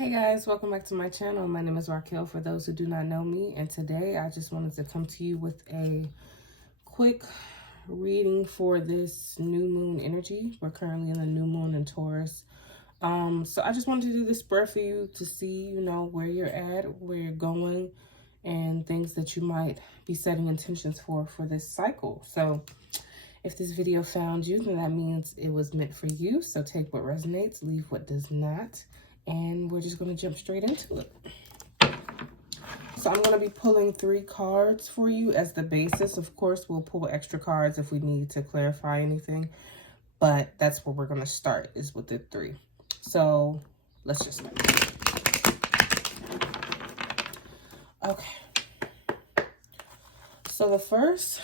Hey guys, welcome back to my channel. My name is Raquel for those who do not know me, and today I just wanted to come to you with a quick reading for this new moon energy. We're currently in the new moon in Taurus. So I just wanted to do this spread for you to see, where you're at, where you're going, and things that you might be setting intentions for this cycle. So if this video found you, then that means it was meant for you. So take what resonates, leave what does not. And we're just going to jump straight into it. So I'm going to be pulling 3 cards for you as the basis. Of course, we'll pull extra cards if we need to clarify anything. But that's where we're going to start, is with the 3. So let's just start. Okay. So the first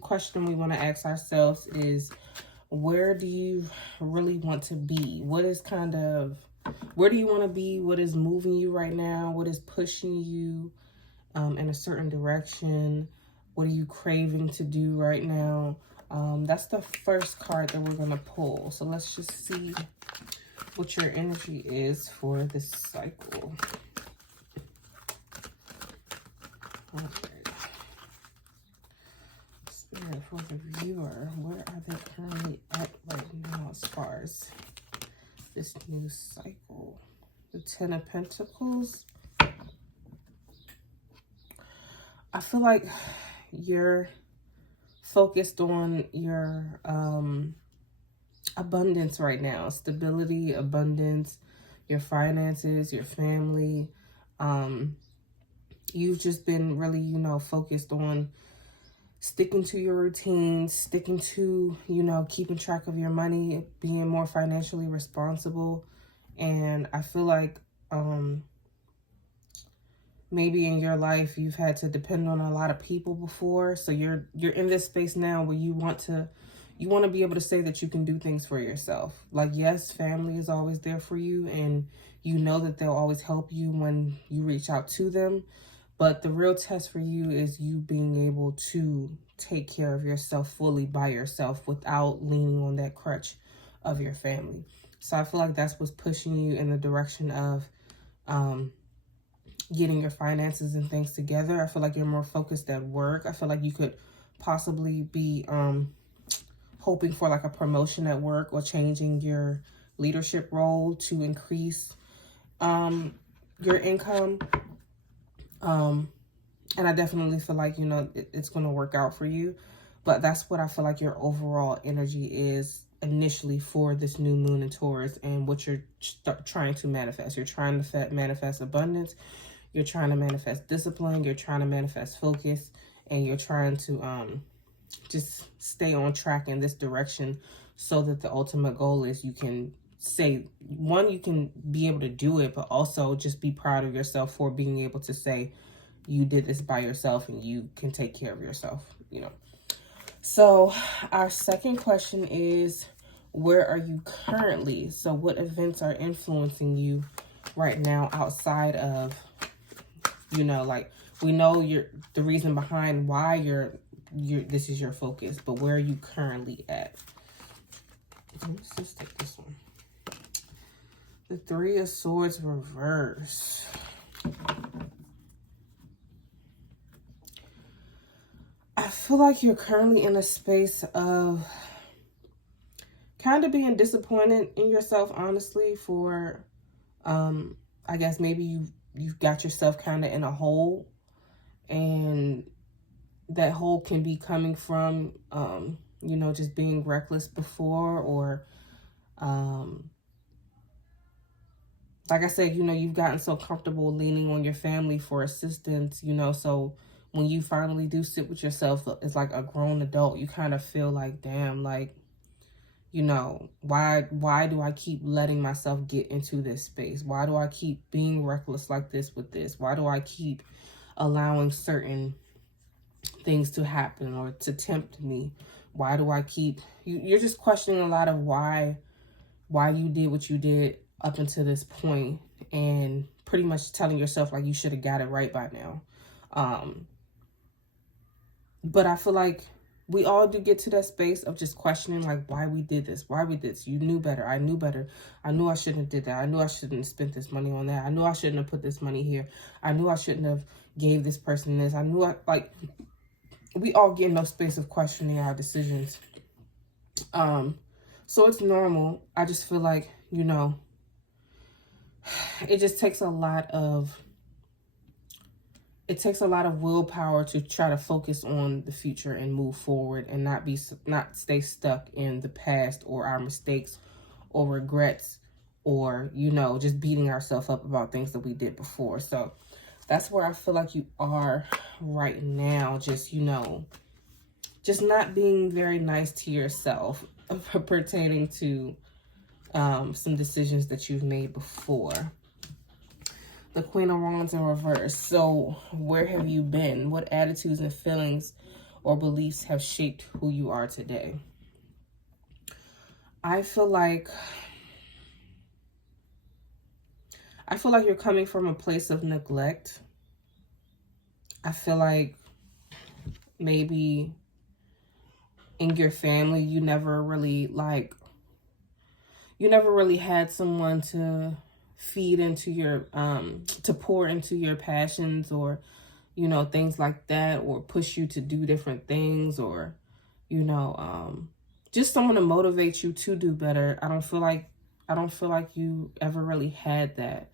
question we want to ask ourselves is, where do you really want to be? Where do you want to be? What is moving you right now? What is pushing you in a certain direction? What are you craving to do right now? That's the first card that we're going to pull. So let's just see what your energy is for this cycle. Okay. Spirit, for the viewer, where are they currently at right now as far as this new cycle? The 10 of Pentacles. I feel like you're focused on your abundance right now. Stability, abundance, your finances, your family. You've just been really, focused on sticking to your routines, sticking to, keeping track of your money, being more financially responsible. And I feel like maybe in your life you've had to depend on a lot of people before. So you're in this space now where you want to be able to say that you can do things for yourself. Like, yes, family is always there for you, and you know that they'll always help you when you reach out to them. But the real test for you is you being able to take care of yourself fully by yourself without leaning on that crutch of your family. So I feel like that's what's pushing you in the direction of getting your finances and things together. I feel like you're more focused at work. I feel like you could possibly be hoping for like a promotion at work, or changing your leadership role to increase your income. And I definitely feel like, it's going to work out for you. But that's what I feel like your overall energy is initially for this new moon in Taurus, and what you're trying to manifest. You're trying to manifest abundance. You're trying to manifest discipline. You're trying to manifest focus. And you're trying to just stay on track in this direction, so that the ultimate goal is you can say, one, you can be able to do it, but also just be proud of yourself for being able to say you did this by yourself and you can take care of yourself, So our second question is, where are you currently? So what events are influencing you right now outside of, like, we know the reason behind why this is your focus, but where are you currently at? Let's just take this one. The 3 of Swords reverse. I feel like you're currently in a space of kind of being disappointed in yourself, honestly, for, I guess maybe you've got yourself kind of in a hole, and that hole can be coming from, just being reckless before, or, like I said, you've gotten so comfortable leaning on your family for assistance, so when you finally do sit with yourself as like a grown adult, you kind of feel like, damn, like, why do I keep letting myself get into this space? Why do I keep being reckless like this with this? Why do I keep allowing certain things to happen or to tempt me? Why do I keep, you're just questioning a lot of why you did what you did up until this point, and pretty much telling yourself like you should have got it right by now. But I feel like we all do get to that space of just questioning, like, why we did this, why we did this. You knew better. I knew better. I knew I shouldn't have did that. I knew I shouldn't have spent this money on that. I knew I shouldn't have put this money here. I knew I shouldn't have gave this person this. I knew like, we all get in no space of questioning our decisions. So it's normal. I just feel like, you know, it just takes a lot of willpower to try to focus on the future and move forward and not stay stuck in the past or our mistakes or regrets or, you know, just beating ourselves up about things that we did before. So that's where I feel like you are right now. Just, you know, just not being very nice to yourself pertaining to some decisions that you've made before. The Queen of Wands in reverse. So where have you been? What attitudes and feelings or beliefs have shaped who you are today? I feel like you're coming from a place of neglect. I feel like maybe in your family, you never really had someone to feed into your, to pour into your passions or, you know, things like that, or push you to do different things, or, you know, just someone to motivate you to do better. I don't feel like you ever really had that.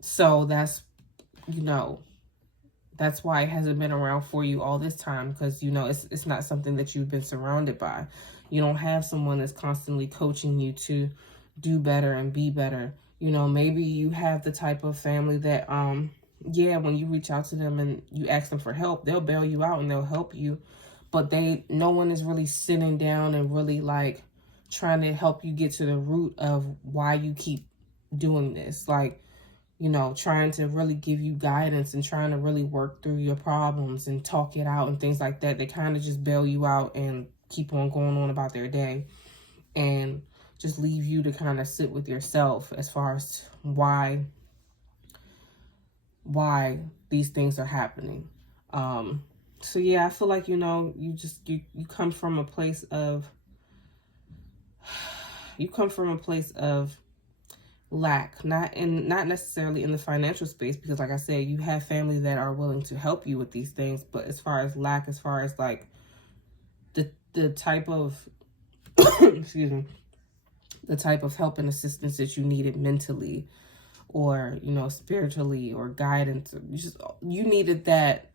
So that's, you know, that's why it hasn't been around for you all this time, because, you know, it's not something that you've been surrounded by. You don't have someone that's constantly coaching you to do better and be better. You know, maybe you have the type of family that, yeah, when you reach out to them and you ask them for help, they'll bail you out and they'll help you. But no one is really sitting down and really like trying to help you get to the root of why you keep doing this. Like, you know, trying to really give you guidance and trying to really work through your problems and talk it out and things like that. They kind of just bail you out and keep on going on about their day and just leave you to kind of sit with yourself as far as why these things are happening. So yeah, I feel like, you know, you come from a place of lack, not necessarily in the financial space, because like I said, you have family that are willing to help you with these things, but as far as lack, as far as like the type of excuse me, the type of help and assistance that you needed mentally or, you know, spiritually or guidance, you needed that.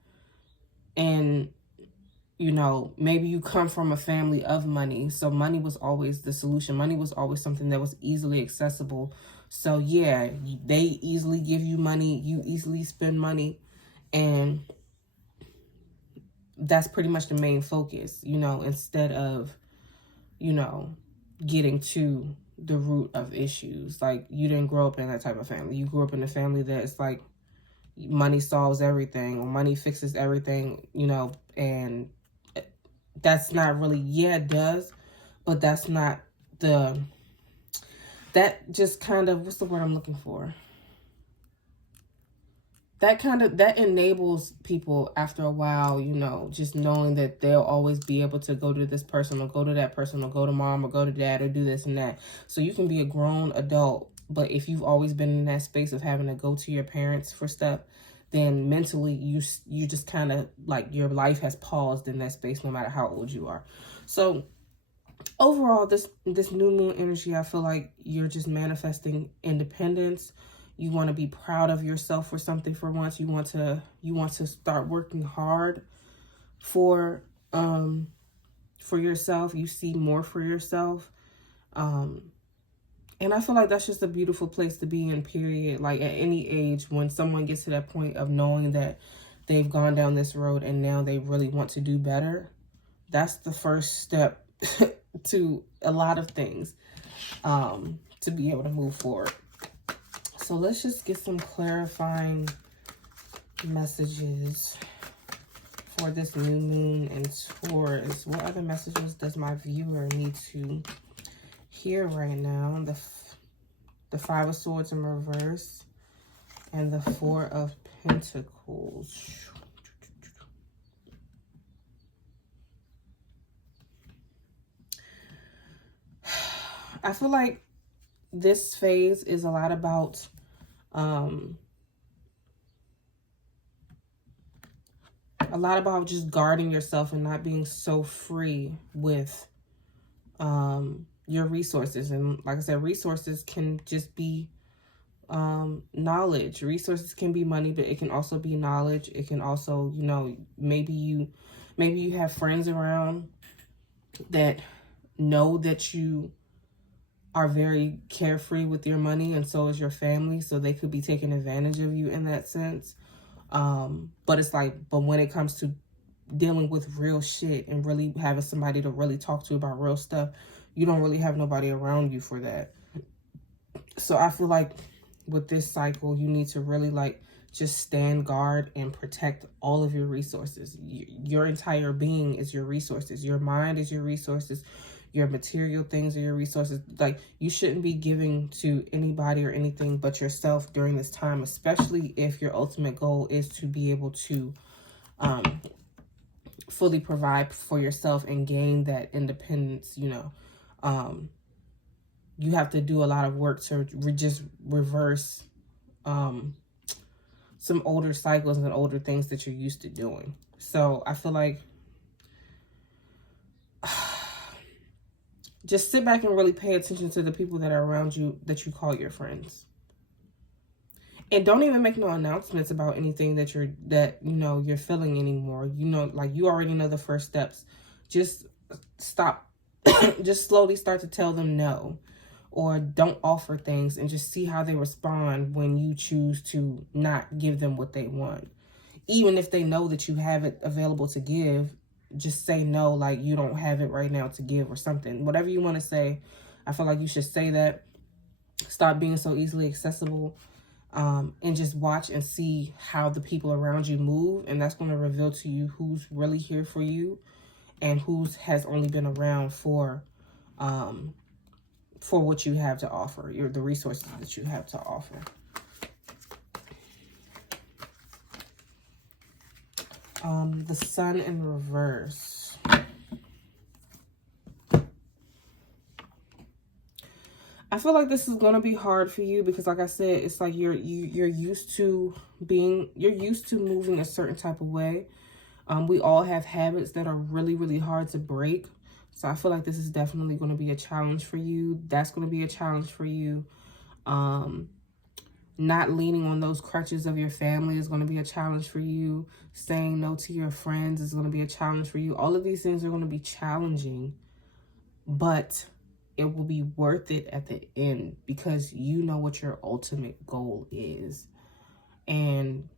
And, you know, maybe you come from a family of money, so money was always the solution. Money was always something that was easily accessible. So yeah, they easily give you money, you easily spend money, and that's pretty much the main focus, you know, instead of, you know, getting to the root of issues. Like, you didn't grow up in that type of family. You grew up in a family that it's like money solves everything or money fixes everything, you know, and that's not really, yeah, it does, but that's not that just kind of, what's the word I'm looking for? That enables people after a while, you know, just knowing that they'll always be able to go to this person or go to that person or go to mom or go to dad or do this and that. So you can be a grown adult, but if you've always been in that space of having to go to your parents for stuff, then mentally you just kind of like your life has paused in that space no matter how old you are. So overall, this new moon energy, I feel like you're just manifesting independence. You want to be proud of yourself for something for once. You want to start working hard for yourself. You see more for yourself. And I feel like that's just a beautiful place to be in, period. Like, at any age, when someone gets to that point of knowing that they've gone down this road and now they really want to do better, that's the first step to a lot of things, to be able to move forward. So let's just get some clarifying messages for this new moon in Taurus. What other messages does my viewer need to hear right now? The Five of Swords in reverse and the Four of Pentacles. I feel like this phase is a lot about just guarding yourself and not being so free with your resources. And like I said, resources can just be knowledge. Resources can be money, but it can also be knowledge. It can also, you know, maybe you have friends around that know that you are very carefree with your money, and so is your family, so they could be taking advantage of you in that sense. But it's like, but when it comes to dealing with real shit and really having somebody to really talk to about real stuff, you don't really have nobody around you for that. So I feel like with this cycle, you need to really like just stand guard and protect all of your resources. Your entire being is your resources. Your mind is your resources. Your material things are your resources. Like, you shouldn't be giving to anybody or anything but yourself during this time, especially if your ultimate goal is to be able to fully provide for yourself and gain that independence. You know, you have to do a lot of work to just reverse some older cycles and older things that you're used to doing. So I feel like just sit back and really pay attention to the people that are around you that you call your friends. And don't even make no announcements about anything that you're feeling anymore. You know, like, you already know the first steps. Just stop. Just slowly start to tell them no. Or don't offer things, and just see how they respond when you choose to not give them what they want. Even if they know that you have it available to give, just say no, like you don't have it right now to give or something. Whatever you want to say, I feel like you should say that. Stop being so easily accessible, and just watch and see how the people around you move. And that's going to reveal to you who's really here for you and who's has only been around for what you have to offer, the resources that you have to offer. The Sun in reverse. I feel like this is going to be hard for you because, like I said, it's like you're used to moving a certain type of way. We all have habits that are really, really hard to break. So I feel like this is definitely going to be a challenge for you. That's going to be a challenge for you. Not leaning on those crutches of your family is going to be a challenge for you. Saying no to your friends is going to be a challenge for you. All of these things are going to be challenging, but it will be worth it at the end because you know what your ultimate goal is. And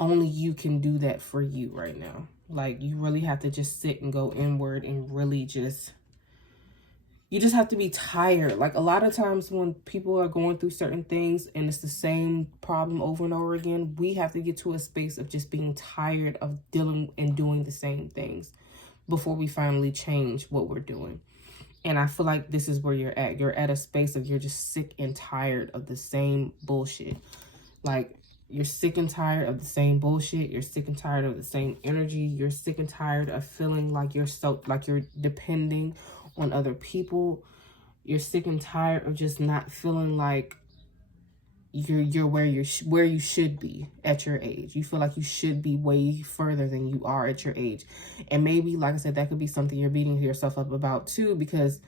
only you can do that for you right now. Like, you really have to just sit and go inward and really you just have to be tired. Like, a lot of times when people are going through certain things and it's the same problem over and over again, we have to get to a space of just being tired of dealing and doing the same things before we finally change what we're doing. And I feel like this is where you're at. You're at a space of you're just sick and tired of the same bullshit. Like, you're sick and tired of the same bullshit. You're sick and tired of the same energy. You're sick and tired of feeling like you're depending on other people. You're sick and tired of just not feeling like you're where you should be at your age. You feel like you should be way further than you are at your age. And maybe, like I said, that could be something you're beating yourself up about too, because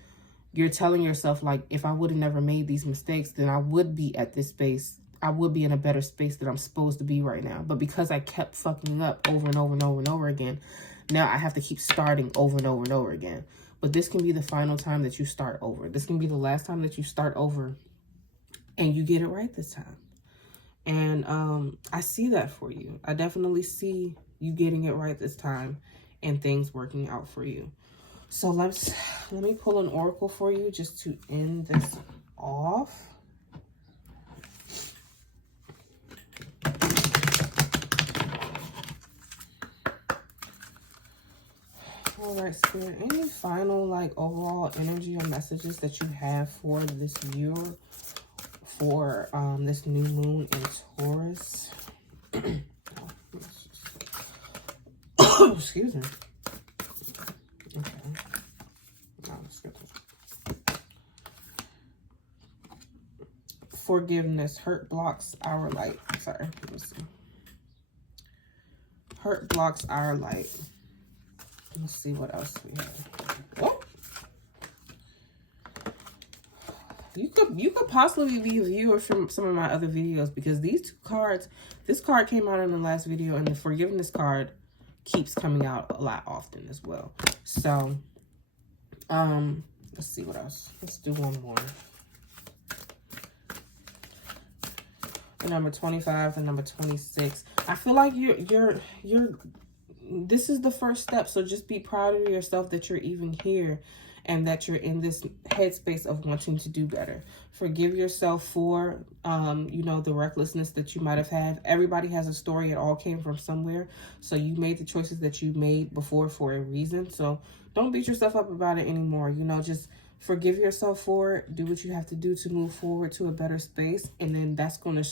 you're telling yourself, like, if I would have never made these mistakes, then I would be at this space. I would be in a better space that I'm supposed to be right now. But because I kept fucking up over and over and over and over again, now I have to keep starting over and over and over again. But this can be the final time that you start over. This can be the last time that you start over and you get it right this time. And I see that for you. I definitely see you getting it right this time and things working out for you. So let me pull an oracle for you just to end this off. All right, Spirit, any final, like, overall energy or messages that you have for this year, for this new moon in Taurus? Excuse me. Okay. Now let's get this. forgiveness. Hurt blocks our light. Sorry, let me see. Hurt blocks our light. Let's see what else we have. Oh. You could possibly be a viewer from some of my other videos, because these two cards, this card came out in the last video, and the forgiveness card keeps coming out a lot often as well. So, let's see what else. Let's do one more. The number 25, the number 26. I feel like this is the first step. So just be proud of yourself that you're even here, and that you're in this headspace of wanting to do better. Forgive yourself for, you know, the recklessness that you might have had. Everybody has a story. It all came from somewhere. So you made the choices that you made before for a reason. So don't beat yourself up about it anymore. You know, just forgive yourself for it. Do what you have to do to move forward to a better space. And then that's going to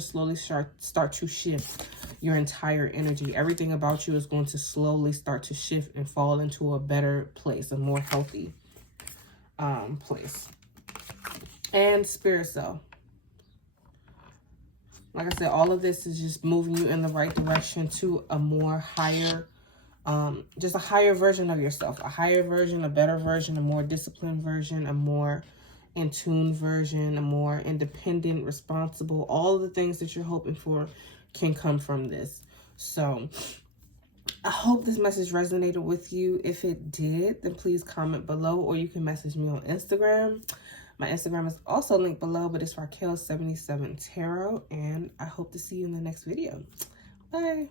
slowly start to shift your entire energy. Everything about you is going to slowly start to shift and fall into a better place, a more healthy place. And spirit self. Like I said, all of this is just moving you in the right direction to a more higher, just a higher version of yourself, a higher version, a better version, a more disciplined version, a more in tune version, a more independent, responsible. All of the things that you're hoping for can come from this. So I hope this message resonated with you. If it did, then please comment below, or you can message me on Instagram. My Instagram is also linked below, but it's Raquel77 Tarot, and I hope to see you in the next video. Bye.